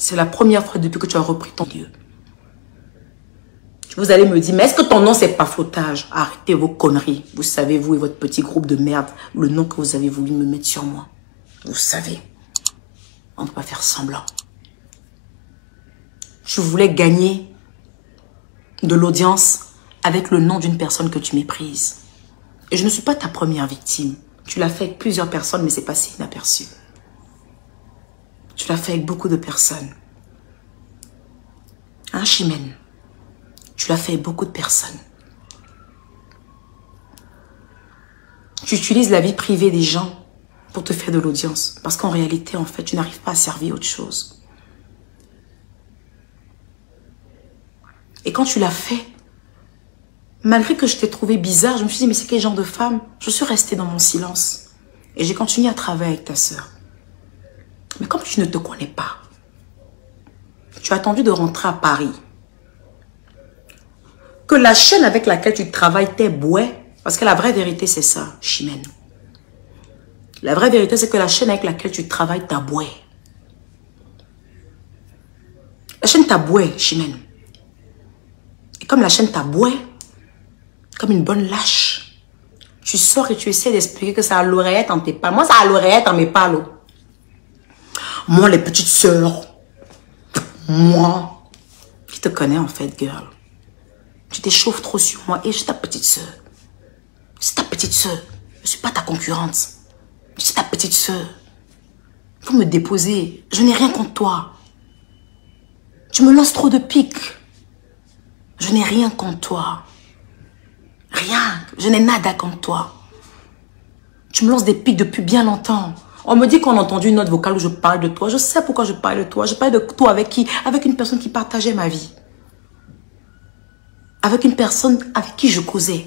C'est la première fois depuis que tu as repris ton lieu. Vous allez me dire, mais est-ce que ton nom, c'est pas flottage? Arrêtez vos conneries. Vous savez, vous et votre petit groupe de merde, le nom que vous avez voulu me mettre sur moi. Vous savez. On ne peut pas faire semblant. Je voulais gagner de l'audience avec le nom d'une personne que tu méprises. Et je ne suis pas ta première victime. Tu l'as fait avec plusieurs personnes, mais c'est passé inaperçu. Tu l'as fait avec beaucoup de personnes. Hein, Chimène? Tu l'as fait avec beaucoup de personnes. Tu utilises la vie privée des gens pour te faire de l'audience. Parce qu'en réalité, en fait, tu n'arrives pas à servir autre chose. Et quand tu l'as fait, malgré que je t'ai trouvé bizarre, je me suis dit, mais c'est quel genre de femme? Je suis restée dans mon silence. Et j'ai continué à travailler avec ta sœur. Mais comme tu ne te connais pas, tu as attendu de rentrer à Paris. Que la chaîne avec laquelle tu travailles t'est bouée. Parce que la vraie vérité, c'est ça, Chimène. La vraie vérité, c'est que la chaîne avec laquelle tu travailles t'a bouée. La chaîne t'a bouée, Chimène. Et comme la chaîne t'a bouée, comme une bonne lâche, tu sors et tu essaies d'expliquer que ça a l'oreillette en tes pas. Moi, ça a l'oreillette en mes palos. Moi, les petites sœurs. Moi. Qui te connais en fait, girl? Tu t'échauffes trop sur moi et je suis ta petite sœur. Je suis ta petite sœur. Je ne suis pas ta concurrente. Je suis ta petite sœur. Il faut me déposer. Je n'ai rien contre toi. Tu me lances trop de piques. Je n'ai rien contre toi. Rien. Je n'ai nada contre toi. Tu me lances des piques depuis bien longtemps. On me dit qu'on a entendu une note vocale où je parle de toi. Je sais pourquoi je parle de toi. Je parle de toi avec qui? Avec une personne qui partageait ma vie. Avec une personne avec qui je causais.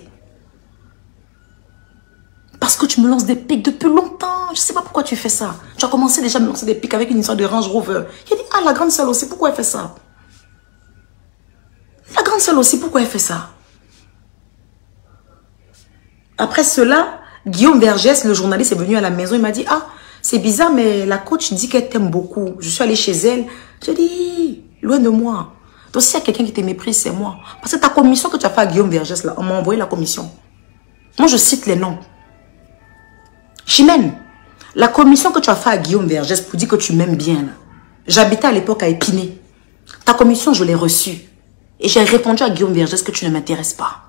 Parce que tu me lances des piques depuis longtemps. Je ne sais pas pourquoi tu fais ça. Tu as commencé déjà à me lancer des piques avec une histoire de Range Rover. Il a dit, ah, la grande sœur aussi, pourquoi elle fait ça? La grande sœur aussi, pourquoi elle fait ça? Après cela, Guillaume Vergès, le journaliste, est venu à la maison. Il m'a dit, ah, c'est bizarre, mais la coach dit qu'elle t'aime beaucoup. Je suis allée chez elle. J'ai dit, loin de moi. Donc, s'il y a quelqu'un qui te méprise, c'est moi. Parce que ta commission que tu as fait à Guillaume Vergès, là, on m'a envoyé la commission. Moi, je cite les noms. Chimène, la commission que tu as fait à Guillaume Vergès pour dire que tu m'aimes bien, j'habitais à l'époque à Épinay. Ta commission, je l'ai reçue. Et j'ai répondu à Guillaume Vergès que tu ne m'intéresses pas.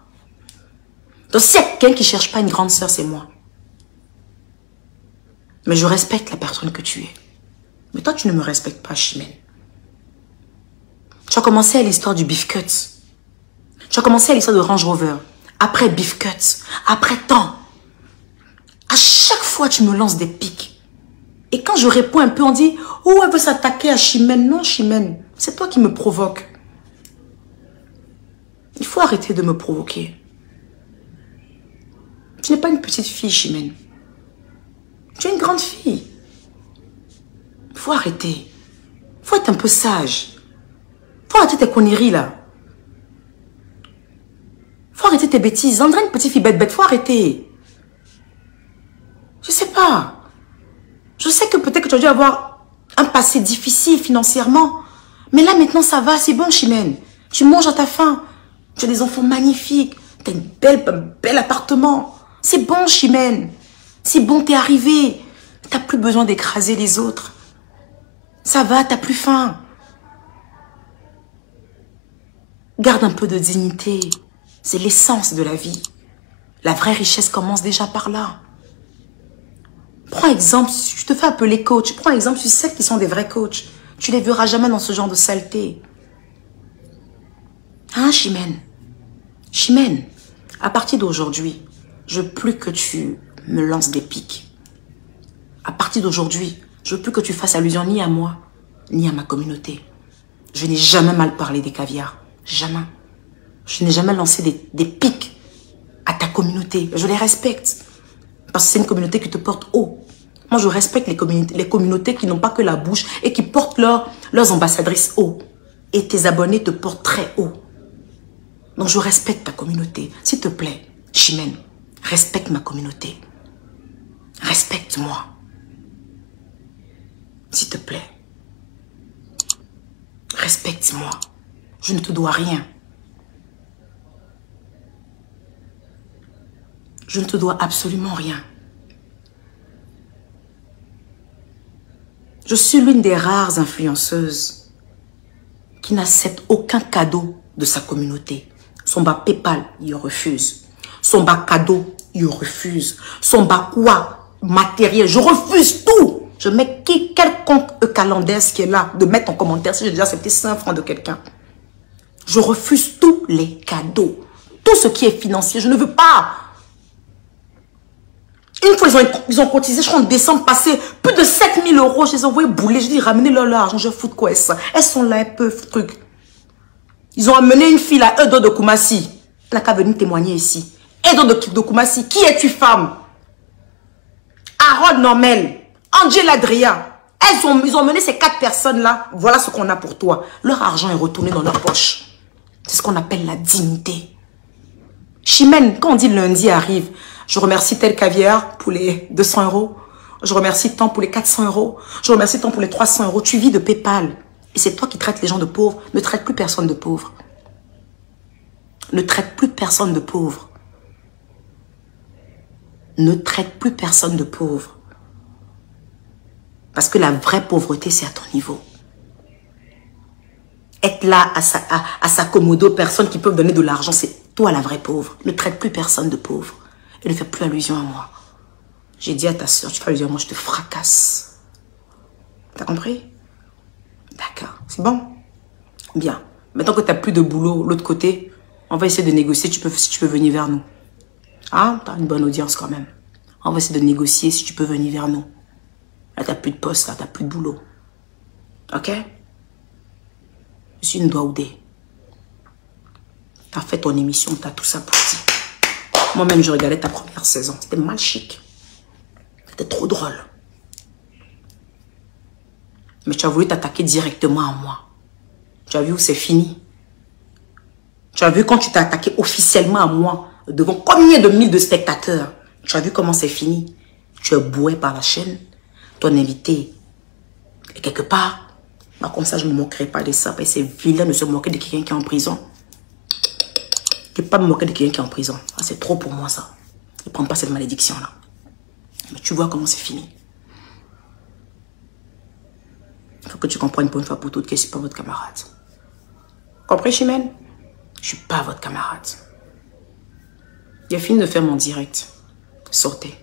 Donc, s'il y a quelqu'un qui ne cherche pas une grande sœur, c'est moi. Mais je respecte la personne que tu es. Mais toi, tu ne me respectes pas, Chimène. Tu as commencé à l'histoire du Beef Cut. Tu as commencé à l'histoire de Range Rover. Après Beef Cut. Après tant. À chaque fois, tu me lances des piques. Et quand je réponds un peu, on dit, oh, elle veut s'attaquer à Chimène. Non, Chimène, c'est toi qui me provoques. Il faut arrêter de me provoquer. Tu n'es pas une petite fille, Chimène. Tu es une grande fille. Il faut arrêter. Il faut être un peu sage. Il faut arrêter tes conneries, là. Il faut arrêter tes bêtises. André, une petite fille bête, il faut arrêter. Je sais pas. Je sais que peut-être que tu as dû avoir un passé difficile financièrement. Mais là, maintenant, ça va. C'est bon, Chimène. Tu manges à ta faim. Tu as des enfants magnifiques. Tu as un bel appartement. C'est bon, Chimène. C'est bon, t'es arrivé. T'as plus besoin d'écraser les autres. Ça va, t'as plus faim. Garde un peu de dignité. C'est l'essence de la vie. La vraie richesse commence déjà par là. Prends exemple, je te fais appeler coach. Prends exemple sur celles qui sont des vrais coachs. Tu les verras jamais dans ce genre de saleté. Hein, Chimène? Chimène, à partir d'aujourd'hui, je veux plus que tu me lances des piques. À partir d'aujourd'hui, je veux plus que tu fasses allusion ni à moi, ni à ma communauté. Je n'ai jamais mal parlé des caviars. Jamais. Je n'ai jamais lancé des piques à ta communauté. Je les respecte. Parce que c'est une communauté qui te porte haut. Moi, je respecte les communautés qui n'ont pas que la bouche et qui portent leurs ambassadrices haut. Et tes abonnés te portent très haut. Donc, je respecte ta communauté. S'il te plaît, Chimène, respecte ma communauté. Respecte-moi. S'il te plaît. Respecte-moi. Je ne te dois rien. Je ne te dois absolument rien. Je suis l'une des rares influenceuses qui n'accepte aucun cadeau de sa communauté. Son bas PayPal, il refuse. Son bas cadeau, il refuse. Son bas quoi? Matériel, je refuse tout. Je mets quelconque calendaire qui est là, de mettre en commentaire si j'ai déjà accepté 5 francs de quelqu'un. Je refuse tous les cadeaux. Tout ce qui est financier, je ne veux pas. Une fois, ils ont cotisé, je crois en décembre passé, plus de 7 000 €. Je les ai envoyés bouler. Je dis, ramenez-leur l'argent, je fous de quoi ça. Elles sont là, elles peuvent, truc. Ils ont amené une fille à Edo de Koumassi. Elle n'a qu'à venir témoigner ici. Edo de Koumassi, qui es-tu, femme? Harold Normel, Angela Adria. Ils ont mené ces 4 personnes-là. Voilà ce qu'on a pour toi. Leur argent est retourné dans leur poche. C'est ce qu'on appelle la dignité. Chimène, quand on dit lundi arrive, je remercie tel caviar pour les 200 €. Je remercie tant pour les 400 €. Je remercie tant pour les 300 €. Tu vis de PayPal. Et c'est toi qui traites les gens de pauvres. Ne traite plus personne de pauvre. Ne traite plus personne de pauvre. Ne traite plus personne de pauvre. Parce que la vraie pauvreté, c'est à ton niveau. Être là à s'accommoder aux personnes qui peuvent donner de l'argent, c'est toi la vraie pauvre. Ne traite plus personne de pauvre. Et ne fais plus allusion à moi. J'ai dit à ta soeur, tu fais allusion à moi, je te fracasse. T'as compris? D'accord. C'est bon? Bien. Maintenant que tu n'as plus de boulot, l'autre côté, on va essayer de négocier si tu peux venir vers nous. Ah, tu as une bonne audience quand même. On va essayer de négocier si tu peux venir vers nous. Là, tu n'as plus de poste, là, tu n'as plus de boulot. Ok? Je suis une Douaoudé. Tu as fait ton émission, tu as tout ça pour dire. Moi-même, je regardais ta première saison. C'était mal chic. C'était trop drôle. Mais tu as voulu t'attaquer directement à moi. Tu as vu où c'est fini. Tu as vu quand tu t'es attaqué officiellement à moi, devant combien de mille de spectateurs. Tu as vu comment c'est fini. Tu es boué par la chaîne. Ton invité est quelque part. Bah, comme ça, je ne me moquerai pas de ça. Parce que c'est vilain de se moquer de quelqu'un qui est en prison. Je ne peux pas me moquer de quelqu'un qui est en prison. Ah, c'est trop pour moi, ça. Ne prends pas cette malédiction-là. Mais tu vois comment c'est fini. Il faut que tu comprennes pour une fois pour toutes que je ne suis pas votre camarade. Compris, Chimène? Je ne suis pas votre camarade. J'ai fini de faire mon direct. Sortez.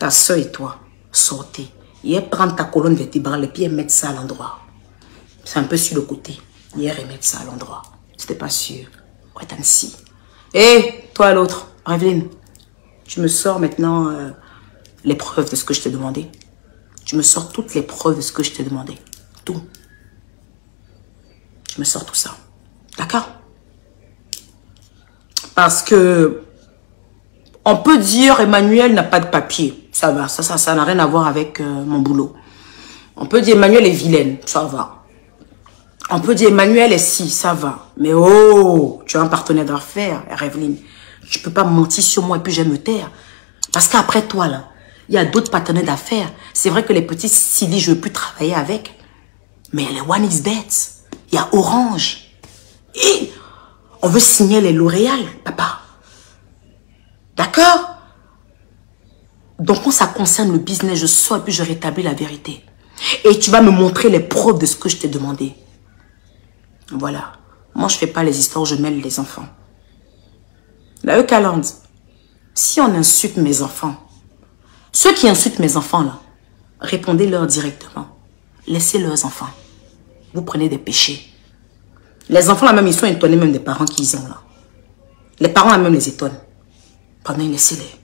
Ta soeur et toi, sortez. Hier, prendre ta colonne vertébrale et puis mettre ça à l'endroit. C'est un peu sur le côté. Hier, remettre ça à l'endroit. C'était pas sûr. Ouais, Tansi. Hé, toi l'autre, Revelyne, tu me sors maintenant les preuves de ce que je t'ai demandé. Tu me sors toutes les preuves de ce que je t'ai demandé. Tout. Tu me sors tout ça. D'accord? Parce que on peut dire Emmanuel n'a pas de papier. Ça va, ça n'a rien à voir avec mon boulot. On peut dire Emmanuel est vilaine. Ça va. On peut dire Emmanuel est si, ça va. Mais oh, tu as un partenaire d'affaires, Revelyne. Tu ne peux pas mentir sur moi et puis je vais me taire. Parce qu'après toi, là, il y a d'autres partenaires d'affaires. C'est vrai que les petits Silly, je ne veux plus travailler avec. Mais les One X Bet, il y a Orange. Et on veut signer les L'Oréal, papa. D'accord? Donc, quand ça concerne le business, je sors et puis je rétablis la vérité. Et tu vas me montrer les preuves de ce que je t'ai demandé. Voilà. Moi, je ne fais pas les histoires, je mêle les enfants. La Eucalande, si on insulte mes enfants, ceux qui insultent mes enfants, là, répondez-leur directement. Laissez leurs enfants. Vous prenez des péchés. Les enfants, là même, ils sont étonnés même des parents qu'ils ont, là. Les parents, là même, les étonnent. Pendant, laissez-les.